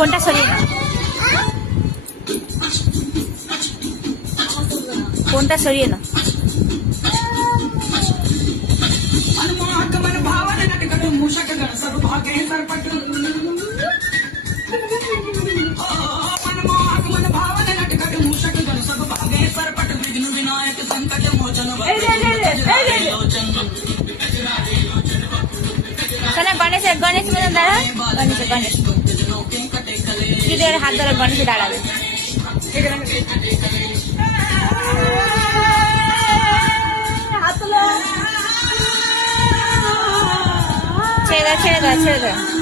ফোনটা সরিয়ে নাও, ফোনটা সরিয়ে নাও। শোনা, গণেশের গণেশ মতন দাঁড়া, গণেশ গণেশ হাত ধরে গণেশে দাঁড়াবে। ছেড়ে দাও, ছেড়ে দাও, ছেড়ে দাও।